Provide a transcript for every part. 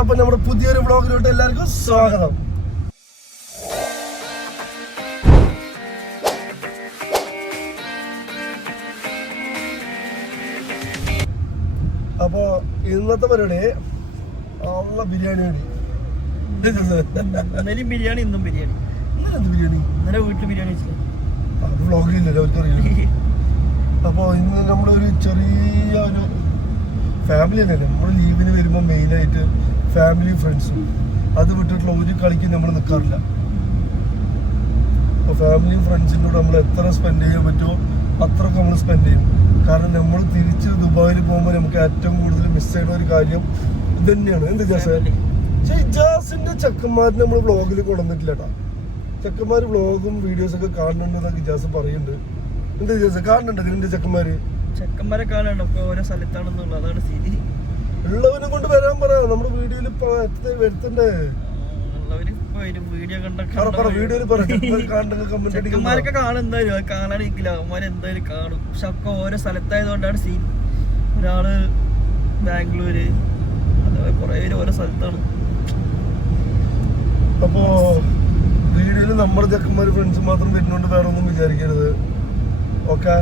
അപ്പൊ നമ്മുടെ പുതിയൊരു വ്ളോഗിലോട്ട് എല്ലാവർക്കും സ്വാഗതം. അപ്പൊ ഇന്നത്തെ പരിപാടി നല്ല ബിരിയാണി ബിരിയാണി ഇന്നും ബിരിയാണി ബിരിയാണി ഇന്നലെ വീട്ടിൽ ബിരിയാണി അത് വ്ളോഗിലില്ലല്ലോ അവർക്കറിയില്ല. അപ്പോൾ ഇന്ന് നമ്മളൊരു ചെറിയ ഒരു ഫാമിലി തന്നെയല്ലേ, നമ്മൾ ലീവിന് വരുമ്പോൾ മെയിനായിട്ട് ഫാമിലിയും ഫ്രണ്ട്സും, അത് വിട്ടിട്ടുള്ള ഒരു കളിക്ക് നമ്മൾ നിൽക്കാറില്ല. അപ്പോൾ ഫാമിലിയും ഫ്രണ്ട്സിൻ്റെ കൂടെ നമ്മൾ എത്ര സ്പെൻഡ് ചെയ്യാൻ പറ്റുമോ അത്രയൊക്കെ നമ്മൾ സ്പെൻഡ് ചെയ്യും. കാരണം നമ്മൾ തിരിച്ച് ദുബായിൽ പോകുമ്പോൾ നമുക്ക് ഏറ്റവും കൂടുതൽ മിസ് ചെയ്യുന്ന ഒരു കാര്യം ഇത് തന്നെയാണ്. എന്ത് ജാസ്? പക്ഷേ ഇജാസിൻ്റെ ചെക്കന്മാരിനെ നമ്മൾ വ്ളോഗിൽ കൊണ്ടുവന്നിട്ടില്ല കേട്ടോ. ചെക്കന്മാർ വ്ളോഗും വീഡിയോസൊക്കെ കാണുന്നുണ്ടെന്നൊക്കെ ഇജാസ് പറയുന്നുണ്ട്. എന്താ ജാസ് കാണുന്നുണ്ട് ഇതിൻ്റെ ചെക്കന്മാരെ കാണുന്നുണ്ട്, ഓരോ സ്ഥലത്താണെന്നുള്ള അതാണ് സ്ഥിതി. ഉള്ളവനെ കൊണ്ട് വരാൻ പറയാം. നമ്മുടെ വീഡിയോയിൽ വരുത്തണ്ടേ? ചെക്കന്മാരൊക്കെ കാണുന്നതായാലും കാണാനിരിക്കില്ല, അവന്മാരെന്തായാലും കാണും. പക്ഷെ ഒക്കെ ഓരോ സ്ഥലത്തായതുകൊണ്ടാണ് സീൻ. ഒരാള് ബാംഗ്ലൂര്, അതേപോലെ കുറെ പേര് ഓരോ സ്ഥലത്താണ്. അപ്പോ വീഡിയോയിൽ നമ്മുടെ ചെക്കന്മാര് ഫ്രണ്ട്സ് മാത്രം വരുന്നോണ്ട് വേറെ ഒന്നും വിചാരിക്കരുത്. ഒക്കെ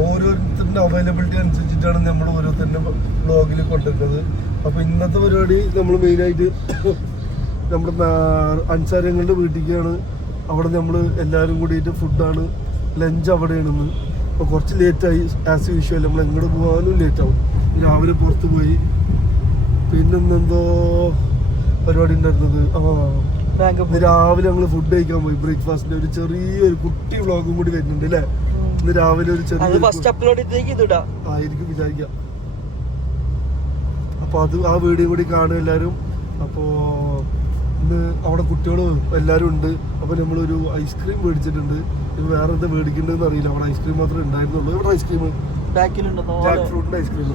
ഓരോരുത്തരുടെ അവൈലബിലിറ്റി അനുസരിച്ചിട്ടാണ് നമ്മൾ ഓരോരുത്തരുടെ വ്ളോഗിൽ കൊണ്ടുവരുന്നത്. അപ്പോൾ ഇന്നത്തെ പരിപാടി നമ്മൾ മെയിനായിട്ട് നമ്മുടെ അൻസാരങ്ങളുടെ വീട്ടിലേക്കാണ്. അവിടെ നമ്മൾ എല്ലാവരും കൂടിയിട്ട് ഫുഡാണ്, ലഞ്ച് അവിടെയാണെന്ന്. അപ്പോൾ കുറച്ച് ലേറ്റായി ആസ് യൂഷ്വൽ. നമ്മൾ എങ്ങോട്ട് പോകാനും ലേറ്റാവും. രാവിലെ പുറത്ത് പോയി. പിന്നെന്തോ പരിപാടി ഉണ്ടായിരുന്നത്, ഇന്ന് രാവിലെ ഞങ്ങൾ ഫുഡ് കഴിക്കാൻ പോയി. ബ്രേക്ക്ഫാസ്റ്റിന്റെ ഒരു ചെറിയൊരു കുട്ടി വ്ളോഗും കൂടി വരുന്നുണ്ട് അല്ലേ? ഇന്ന് രാവിലെ ഒരു ചെറിയ ആയിരിക്കും വിചാരിക്കാം. അപ്പൊ അത് ആ വീഡിയോ കൂടി കാണും എല്ലാവരും. അപ്പോ ഇന്ന് അവിടെ കുട്ടികളും എല്ലാവരും ഉണ്ട്. അപ്പൊ നമ്മളൊരു ഐസ്ക്രീം മേടിച്ചിട്ടുണ്ട്. ഇപ്പൊ വേറെ എന്താ മേടിക്കേണ്ടതെന്ന് അറിയില്ല. അവിടെ ഐസ്ക്രീം മാത്രമേ ഉണ്ടായിരുന്നുള്ളൂ. ഇവിടെ ഐസ്ക്രീം ജാക്ക് ഫ്രൂട്ടിന്റെ ഐസ്ക്രീം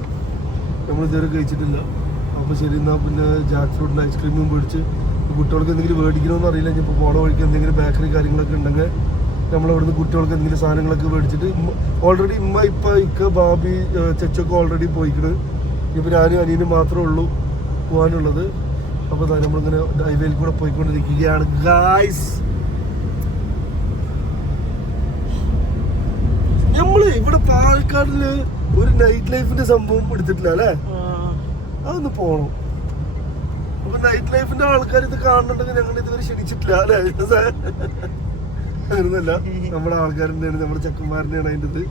നമ്മൾ ഇതുവരെ കഴിച്ചിട്ടില്ല. അപ്പൊ ശരി, എന്നാ പിന്നെ ജാക്ക് ഫ്രൂട്ടിന്റെ ഐസ്ക്രീമും മേടിച്ച് കുട്ടികൾക്ക് എന്തെങ്കിലും മേടിക്കണമെന്ന് അറിയില്ല. ഇപ്പോൾ പോണ വഴിക്ക് എന്തെങ്കിലും ബേക്കറി കാര്യങ്ങളൊക്കെ ഉണ്ടെങ്കിൽ നമ്മളവിടുന്ന് കുട്ടികൾക്ക് എന്തെങ്കിലും സാധനങ്ങളൊക്കെ മേടിച്ചിട്ട് ഓൾറെഡി ഇക്ക ബാബി ചെച്ചൊക്കെ ഓൾറെഡി പോയിക്കണ്. ഇപ്പോൾ ഞാനും അനിയനും മാത്രമേ ഉള്ളൂ പോകാനുള്ളത്. അപ്പോൾ നമ്മളിങ്ങനെ ഹൈവേയിൽ കൂടെ പോയിക്കൊണ്ടിരിക്കുകയാണ് ഗായ്സ്. നമ്മള് ഇവിടെ പാലക്കാടില് ഒരു നൈറ്റ് ലൈഫിന്റെ സംഭവം എടുത്തിട്ടില്ല അല്ലേ? അതൊന്ന് പോണം. അപ്പൊ നൈറ്റ് ലൈഫിന്റെ ആൾക്കാർ ഇത് കാണുന്നുണ്ടെങ്കിൽ ഞങ്ങൾ ഇതുവരെ ക്ഷണിച്ചിട്ടില്ല അല്ലേ? അങ്ങനൊന്നല്ല, നമ്മുടെ ആൾക്കാരുടെയാണ്, നമ്മുടെ ചെക്കന്മാരുടെയാണ് അതിൻ്റെ ഇത്.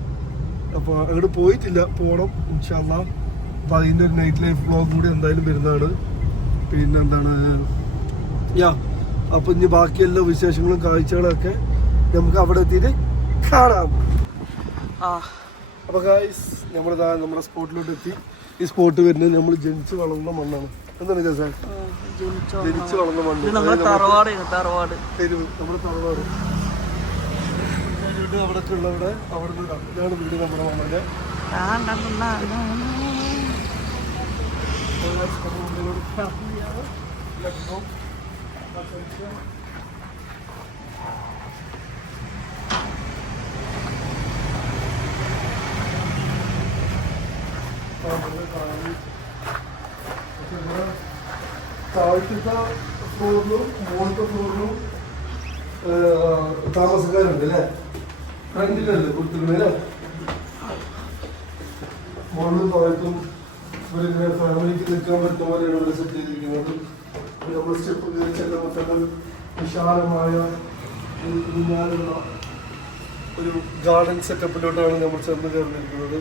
അപ്പൊ അങ്ങോട്ട് പോയിട്ടില്ല, പോണം ഇൻഷാ അള്ളാ. അപ്പൊ അതിന്റെ ഒരു നൈറ്റ് ലൈഫ് വ്ളോഗ് കൂടി എന്തായാലും വരുന്നതാണ്. പിന്നെന്താണ് അപ്പൊ ഇനി ബാക്കി എല്ലാ വിശേഷങ്ങളും കാഴ്ചകളൊക്കെ നമുക്ക് അവിടെ എത്തിയിട്ട് കാണാം. അപ്പൊ ഗായ്സ് നമ്മളിതാ നമ്മുടെ സ്പോട്ടിലോട്ട് എത്തി. ഈ സ്പോട്ട് വരുന്നത് നമ്മൾ ജനിച്ച് വളർന്ന മണ്ണാണ്. എന്താണ് ജനിച്ച് വളർന്ന മണ്ണ്, നമ്മുടെ തറവാട്. അവിടെ ഉള്ളവിടെ അവിടെ ഇതാണ് വീട് നമ്മുടെ മണ്ണിന്റെ. താഴത്തെ ഫ്ലോറിലും മുകളിലത്തെ ഫ്ലോറിലും താമസക്കാരുണ്ട് അല്ലേ? ഫ്രണ്ടിലല്ലേ കൊടുത്തിരുന്നല്ലേ? മുകളിലും താഴത്തും ഇവരിങ്ങനെ ഫാമിലിക്ക് നിൽക്കാൻ പറ്റുന്ന പോലെയാണ് ഇവിടെ സെറ്റ് ചെയ്തിരിക്കുന്നത്. നമ്മൾ സ്റ്റെപ്പ് കയറി ചെല്ലുമ്പോൾ തന്നെ വിശാലമായ ഒരു ഗാർഡൻ സെറ്റപ്പിലോട്ടാണ് നമ്മൾ ചെന്ന് കയറിയിരിക്കുന്നത്.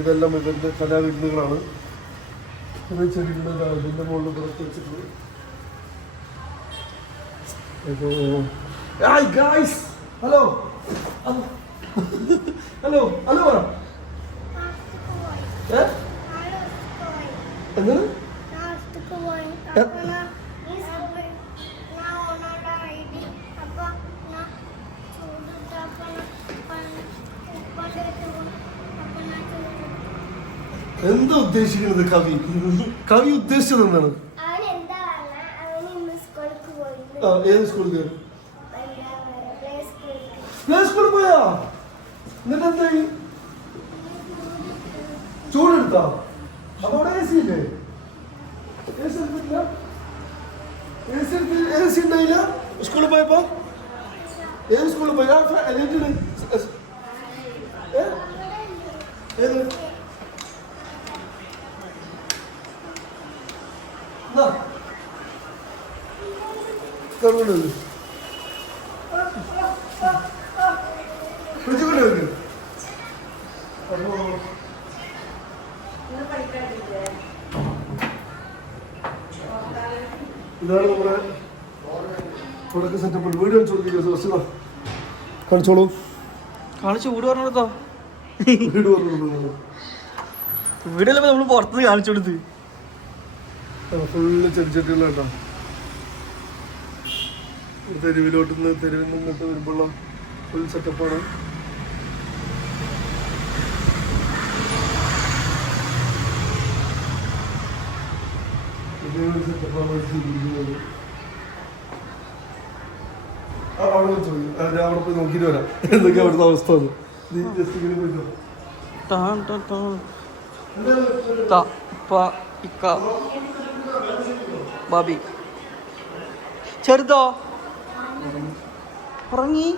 ഇതെല്ലാം ഇവരുടെ കലാവിരുന്നുകളാണ്. ചെടികളുടെ ഇതിൻ്റെ മുകളിൽ പുറത്ത് വെച്ചിട്ടുണ്ട്. ഹലോ ഹലോ ഹലോ എന്താണ്? എന്താ ഉദ്ദേശിക്കുന്നത് കവി ഉദ്ദേശിച്ചത് എന്താണ്? ഏത് സ്കൂളിൽ സ്കൂളിൽ പോയാ? എന്നിട്ട് എന്തായി? ചൂടെടുത്താ? അപ്പൊ അവിടെ AC ഇല്ലേ? AC ഉണ്ടായില്ല സ്കൂളിൽ പോയപ്പോ? ഏത് സ്കൂളിൽ പോയി? ഏത് ഗവൺമെന്റ് ഇതാണ് നമ്മുടെ തുടക്ക സെറ്റപ്പ്. വീട് കാണിച്ചു കൊടുക്കുക. കാണിച്ചോളൂ. ചൂട് പറഞ്ഞെടുത്തോ. വീട് പറഞ്ഞു വീടല്ലേ നമ്മൾ പുറത്ത് കാണിച്ചു കൊടുത്ത്. ഫുള്ള് ചെടിച്ചട്ടികളാട്ടോ. തെരുവിൽ നിന്നിട്ട് വരുമ്പോഴുള്ള ഫുൾ സെറ്റപ്പാണ്. അവിടെ പോയി നോക്കിട്ട് വരാം എന്തൊക്കെയാ അവിടുത്തെ അവസ്ഥ. ബാബി ചെറുതോ ഉറങ്ങി.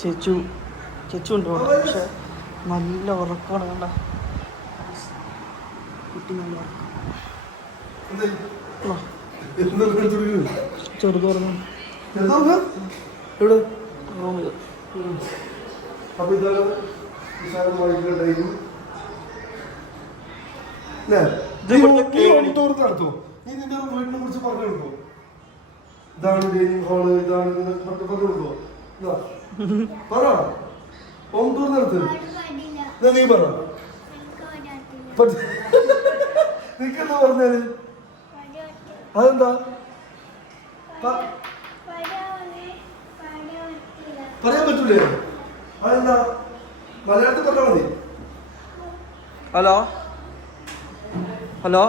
ചേച്ചു ഉണ്ടോ? പക്ഷെ നല്ല ഉറക്കമാണ്. കണ്ട കുട്ടി നല്ല ഉറക്കം. ചെറുത് ഉറങ്ങും. റൂമില് അപ്പൊ ഇതാണ് വിശാലമായിട്ടുള്ള ഡൈനിങ്. നടത്തോ? നീ നിന്റെ വീടിനെ കുറിച്ച് പറഞ്ഞു കൊടുക്കോ? ഇതാണ് ഡൈനിങ് ഹാള്, ഇതാണ് പറഞ്ഞു കൊടുക്കോ? പറ. ഹോം ടൂർ നടത്ത്. നീ പറ. നിക്കെന്താ പറഞ്ഞത്? അതെന്താ പറയാൻ പറ്റൂലേ? അതെന്താ? മലയാളത്തിൽ പറഞ്ഞാൽ മതി. ഹലോ ഹലോ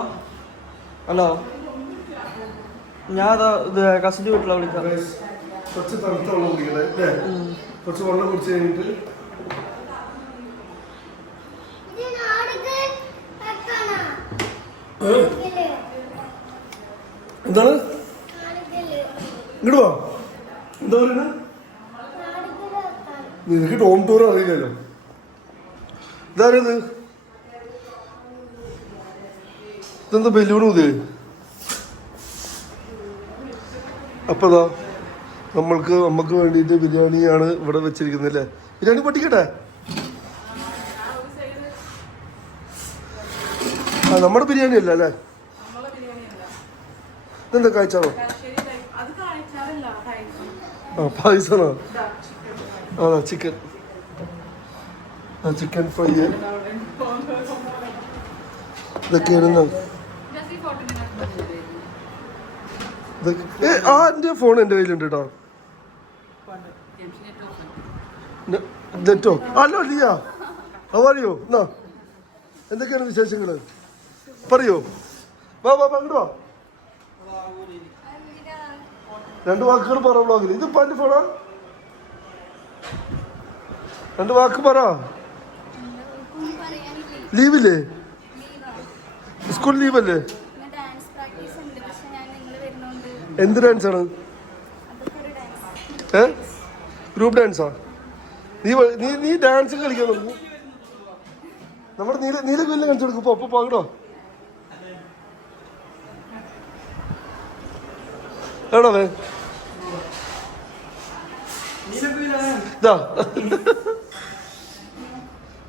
ഹലോ, ഞാൻ കസിൻ്റെ വീട്ടിലാണ് വിളിക്കാം. കുറച്ച് തണുത്ത വെള്ളം കുടിക്കണേ അല്ലേ? കുറച്ച് വെള്ളം കുടിച്ച് കഴിഞ്ഞിട്ട് എന്താണ് ഇങ്ങോട്ട് വാ. എന്താ പറയുന്നത്? നിനക്ക് ഹോം ടൂർ അറിയില്ലല്ലോ. ഇതാരത്? ഇതെന്താ ബലൂൺ ഇത്? അപ്പതാ നമ്മൾക്ക് വേണ്ടിയിട്ട് ബിരിയാണിയാണ് ഇവിടെ വെച്ചിരിക്കുന്നത് അല്ലേ? ബിരിയാണി പൊട്ടിക്കട്ടെ. ആ നമ്മുടെ ബിരിയാണി അല്ല അല്ലേ? ഇതെന്താ കഴിച്ചാണോ? ആ പായസമാണോ? അതാ ചിക്കൻ ഫ്രൈ. ഇതൊക്കെയാണ്. എൻ്റെ ഫോൺ എൻ്റെ കയ്യിലുണ്ട് കേട്ടോ. നെറ്റോ? അല്ലോ ലിയ, അറിയോ? എന്നാ എന്തൊക്കെയാണ് വിശേഷങ്ങൾ പറയോ? വാ അങ്ങോട്ട് വാ. രണ്ട് വാക്കുകൾ പറ വ്ളോഗിൽ. ഇത് എൻ്റെ ഫോണാ? രണ്ട് വാക്ക് പറ. ലീവില്ലേ? സ്കൂൾ ലീവല്ലേ? എന്ത് ഡാൻസാണ്? ഗ്രൂപ്പ് ഡാൻസാ? നീ ഡാൻസ് കളിക്കാൻ നോക്കൂ. നമ്മുടെ നീലക്കുയിലിനെ കളിച്ചു കൊടുക്കും. അപ്പൊ പാകടോ എവിടാ വേ?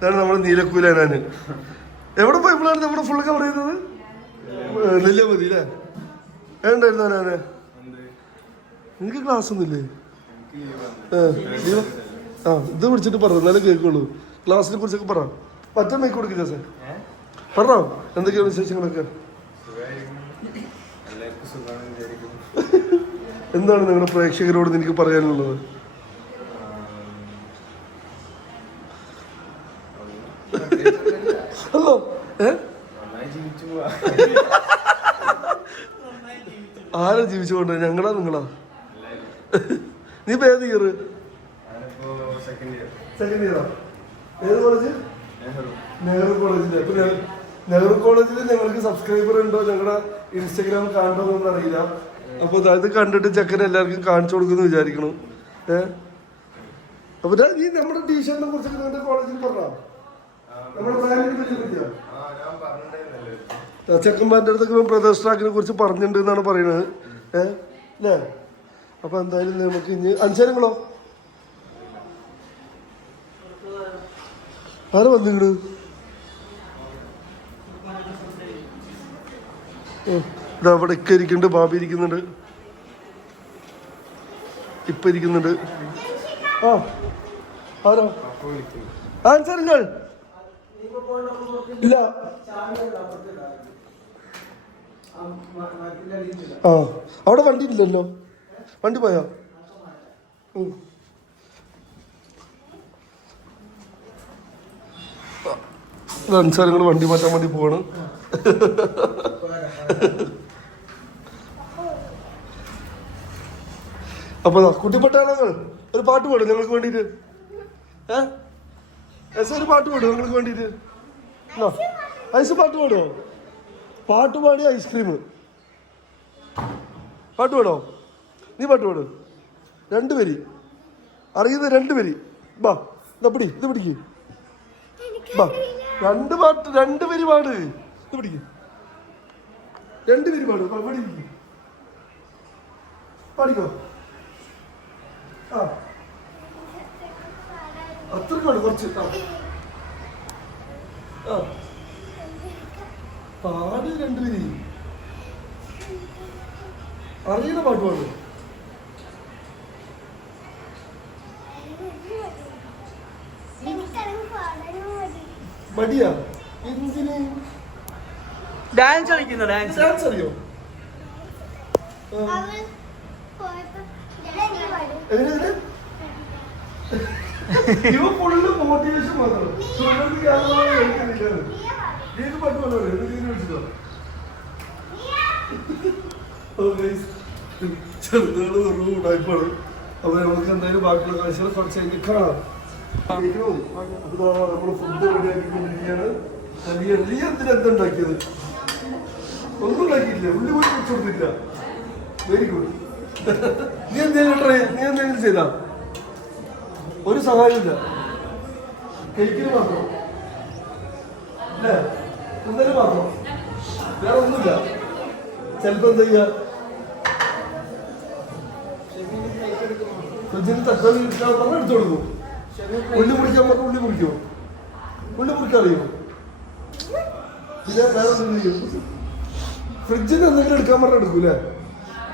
ഇതാണ് നമ്മുടെ നീലക്കുയിലാണ്. എവിടെ പോയപ്പോഴാണ് നമ്മുടെ ഫുള്ള് കവർ ചെയ്യുന്നത്? നെല്ലിയാമതി അല്ലേ? ഏണ്ടായിരുന്നു ഞാന്? എനിക്ക് ക്ലാസ് ഒന്നുമില്ലേ? ഇത് പിടിച്ചിട്ട് പറ, എന്നാലും കേൾക്കുള്ളൂ. ക്ലാസ്സിനെ കുറിച്ചൊക്കെ പറ. മറ്റേ മൈക്ക് കൊടുക്കില്ല സാർ. പറഞ്ഞോ എന്തൊക്കെയാണ് വിശേഷങ്ങളൊക്കെ? എന്താണ് നിങ്ങളുടെ പ്രേക്ഷകരോട് എനിക്ക് പറയാനുള്ളത്? ഹലോ ആരാ ജീവിച്ചു പോണ്ടേ? ഞങ്ങളാ നിങ്ങളാ? നീ ഇപ്പൊ ഏത് ഇയർ? സെക്കൻഡ് ഇയറാ? ഏത് കോളേജ്? നെഹ്റു കോളേജില്. നെഹ്റു കോളേജിൽ ഞങ്ങൾക്ക് സബ്സ്ക്രൈബർ ഉണ്ടോ, ഞങ്ങളുടെ ഇൻസ്റ്റഗ്രാം കാണണമെന്നൊന്നും അറിയില്ല. അപ്പൊ അത് കണ്ടിട്ട് ചെക്കൻ എല്ലാവർക്കും കാണിച്ചു കൊടുക്കുന്നു വിചാരിക്കണം. അപ്പൊ നീ നമ്മുടെ ടീഷർട്ടിനെ കുറിച്ചൊക്കെ നിങ്ങളുടെ കോളേജിൽ പറഞ്ഞോ? നമ്മുടെ ബ്രാൻഡിനെ പറ്റിയോ? ചെക്കന്മാരുടെ അടുത്തൊക്കെ ബ്രദേഴ്സ് ട്രാക്കിനെ കുറിച്ച് പറഞ്ഞിട്ടുണ്ട് എന്നാണ് പറയുന്നത്. അല്ലേ? അപ്പൊ എന്തായാലും നമുക്ക് ഇനി അഞ്ചേരങ്ങളോ ആരാ വന്നിങ്ങട്? ഇതാ അവിടെ ഒക്കെ ഇരിക്കുന്നുണ്ട്, ബാബി ഇരിക്കുന്നുണ്ട്, ഇപ്പൊ ഇരിക്കുന്നുണ്ട്. ആരോ ആൻസറുകൾ ഇല്ല. അവിടെ വണ്ടി ഇല്ലല്ലോ. വണ്ടി പോയോ? അൻസാരങ്ങൾ വണ്ടി മാറ്റാൻ വേണ്ടി പോവാണ്. അപ്പൊ കുട്ടിപ്പട്ടാളങ്ങൾ ഒരു പാട്ട് പാടും ഞങ്ങൾക്ക് വേണ്ടിട്ട്. ഒരു പാട്ട് പാടും ഞങ്ങൾക്ക് വേണ്ടിട്ട്. ഐസ് പാട്ട് പാടുമോ? പാട്ട് പാടി ഐസ്ക്രീം പാട്ട് പാടോ? നീ പാട്ട് പാട്. രണ്ടുപേര് അറിയുന്ന രണ്ടുപേര്. ബാ പിടി, ഇത് പിടിക്ക്. ബാ രണ്ട് പാട്ട്, രണ്ടുപേര് പാട്. ഇത് പിടിക്ക്, രണ്ടുപേര് പാട്. പിടിക്ക്, പാടിക്കോ. അത്രക്കാണ് കുറച്ച്. പാട് രണ്ടുപേര്. അറിയുന്ന പാട്ട് പാട്. മടിയാ? എന്തിന്? ഡാൻസ് കളിക്കുന്നു. ഡാൻസ് അറിയോ? ഇവ ഫുള്ള് മോട്ടിവേഷൻ മാത്രം. പാട്ട് പാടോ? ചെറുതാണ് റൂഡായിപ്പാണ്. അപ്പൊ നമുക്ക് എന്തായാലും ബാക്കിയുള്ള കാഴ്ചകൾ കുറച്ച് കഴിഞ്ഞ് കാണാം. നമ്മള് ഫുഡ് റെഡിയാക്കിക്കൊണ്ടിരിക്കുകയാണ്. നീ എന്തുണ്ടാക്കിയത്? ഒന്നും ഉണ്ടാക്കിയില്ല, ഉള്ളി പോയി കുറിച്ച് കൊടുത്തില്ല. Very good. നീ എന്തെങ്കിലും ചെയ്താ? ഒരു സഹായമില്ല, കേക്കിന് മാത്രം അല്ലേ? എന്തായാലും മാത്രം, വേറെ ഒന്നുമില്ല. ചിലപ്പോ എന്താ ചെയ്യാ, ഫ്രിഡ്ജിന് തക്കാളി എടുക്കാൻ പറഞ്ഞാൽ എടുത്തു കൊടുക്കും. ഉള്ളി മുറിക്കാൻ പറഞ്ഞാൽ ഉള്ളി മുറിക്കുമോ? ഉള്ളി മുറിക്കാൻ അറിയുമോ? പിന്നെ വേറെ എന്തെങ്കിലും ചെയ്യും. ഫ്രിഡ്ജിന് എന്തെങ്കിലും എടുക്കാൻ പറഞ്ഞാൽ എടുക്കൂലേ?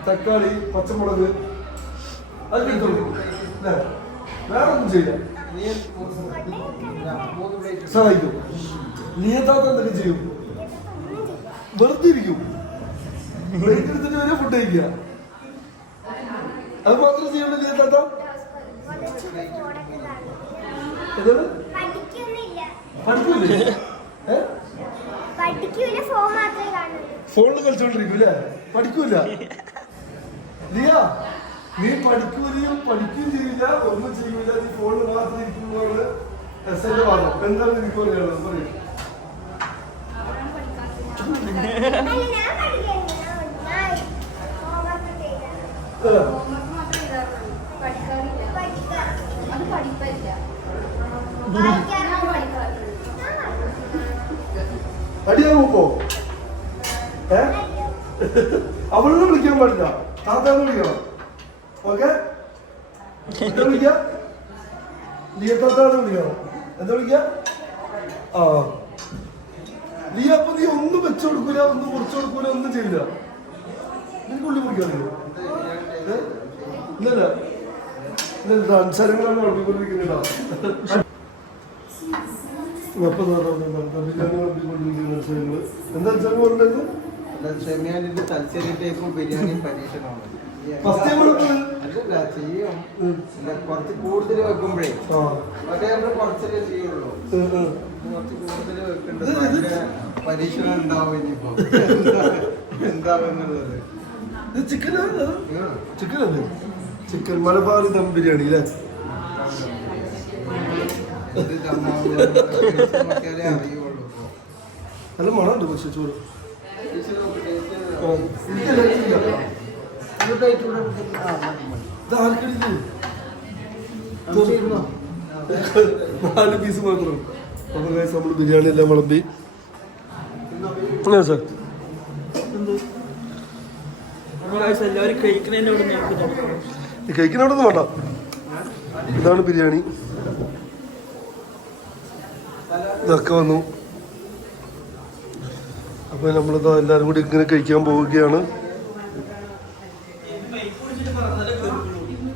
തക്കാളി, പച്ചമുളക് അതൊക്കെ എടുത്തു കൊടുക്കും അല്ലേ? വേറെ ഒന്നും ചെയ്യില്ല. സഹായിക്കും. നിയത്താത്ത എന്തൊക്കെ ചെയ്യും? വെറുതെ ഇരിക്കും. ബ്രേക്ക് എടുത്തിട്ട് വരെ ഫുഡ് കഴിക്കുക. അത് മാത്രം ചെയ്യണ്ട നിയത്താത്ത. പഠിക്കൂലേ? ഫോണിൽ കളിച്ചോണ്ടിരിക്കൂലേ? പഠിക്കൂല. നീ പഠിക്കുകയും ചെയ്യില്ല, ഒന്നും ചെയ്യൂല. നീ ഫോണിൽ മാത്രം ഇരിക്കുമ്പോഴാണ് എന്റെ വാദം. എന്താണ് എനിക്ക് പറയാനുള്ളത്? പറയും. അടിയാകുമ്പോ അവളെ വിളിക്കാൻ പാടില്ല, താത്താന്ന് വിളിക്കണം. ഓക്കെ? എന്താ വിളിക്ക? ലിയത്താത്താന്ന് വിളിക്കണം. എന്താ വിളിക്ക? ലിയ. അപ്പൊ നീ ഒന്നും വെച്ചു കൊടുക്കൂല, ഒന്നും മുറിച്ചു കൊടുക്കൂല, ഒന്നും ചെയ്യില്ല. നിനക്ക് ഉള്ളി മുറിക്കാറിയോ? ഇല്ലല്ല. അൻസാരങ്ങളാണ് വളർത്തിക്കൊണ്ടിരിക്കുന്നുണ്ടോ? എന്താ അൻസാരം പറഞ്ഞത്? ബിരിയാണിയും പരീക്ഷണമാണ്. കുറച്ച് കൂടുതൽ വെക്കുമ്പോഴേ നമ്മള് കുറച്ചല്ലേ ചെയ്യുള്ളൂ. കുറച്ച് കൂടുതൽ വെക്കേണ്ടത് പരീക്ഷണം ഉണ്ടാവും. ഇനിയിപ്പോ എന്താവുന്നുള്ളത് ചിക്കനല്ലേ? ചിക്കൻ മലബാറി ദം ബിരിയാണി അല്ലേ? അറിയുള്ളൂ. നല്ല മണമുണ്ട് പക്ഷെ ചോറ്. നാല് പീസ് മാത്രം. അപ്പോൾ നമ്മൾ ബിരിയാണി എല്ലാം വിളമ്പി. സാർ എല്ലാവരും കഴിക്കണതിനോട് കഴിക്കുന്നവിടൊന്നും വേണ്ട. ഇതാണ് ബിരിയാണി. ഇതൊക്കെ വന്നു. അപ്പോൾ നമ്മളിതാ എല്ലാവരും കൂടി ഇങ്ങനെ കഴിക്കാൻ പോവുകയാണ്.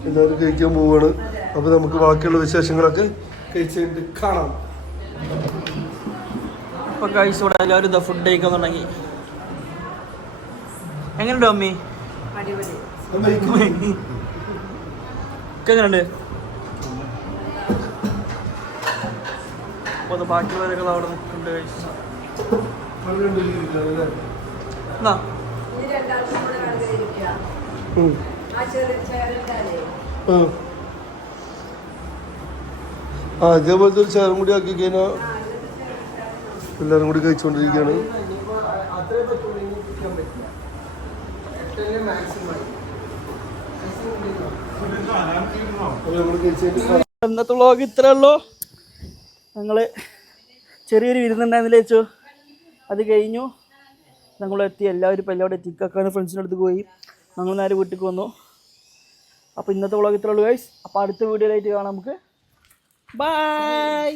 എല്ലാവരും കഴിക്കാൻ പോവുകയാണ്. അപ്പോൾ നമുക്ക് ബാക്കിയുള്ള വിശേഷങ്ങളൊക്കെ കഴിച്ചിട്ട് കാണാം. ഇപ്പൊ കഴിച്ചൂടെ എല്ലാവരും ഇതാ ഫുഡ് കഴിക്കാൻ തുടങ്ങി. എങ്ങനെയുണ്ട് അമ്മി? എങ്ങനെയുണ്ട്? അപ്പോൾ ബാക്കിയുള്ളവരൊക്കെ അവിടെ നിൽക്കുന്നുണ്ട്. കഴിച്ചു എന്നാ അതേപോലത്തെ ഒരു ചേരും കൂടി ആക്കി കഴിഞ്ഞാൽ എല്ലാവരും കൂടി കഴിച്ചുകൊണ്ടിരിക്കുകയാണ്. ഇന്നത്തെ വ്ളോഗ് ഇത്രേ ഉള്ളൂ. ഞങ്ങൾ ചെറിയൊരു വിരുന്നുണ്ടായിരുന്നില്ല വെച്ചു, അത് കഴിഞ്ഞു. ഞങ്ങളെത്തി. എല്ലാവരും ഇപ്പോൾ എല്ലാവരും എത്തിക്കാക്കാനും ഫ്രണ്ട്സിൻ്റെ അടുത്ത് പോയി. ഞങ്ങൾ നേരെ വീട്ടിലേക്ക് വന്നു. അപ്പോൾ ഇന്നത്തെ വ്ളോഗ് ഇത്രേ ഉള്ളൂ ഗൈസ്. അപ്പോൾ അടുത്ത വീഡിയോയിലായിട്ട് കാണാം നമുക്ക്. ബൈ.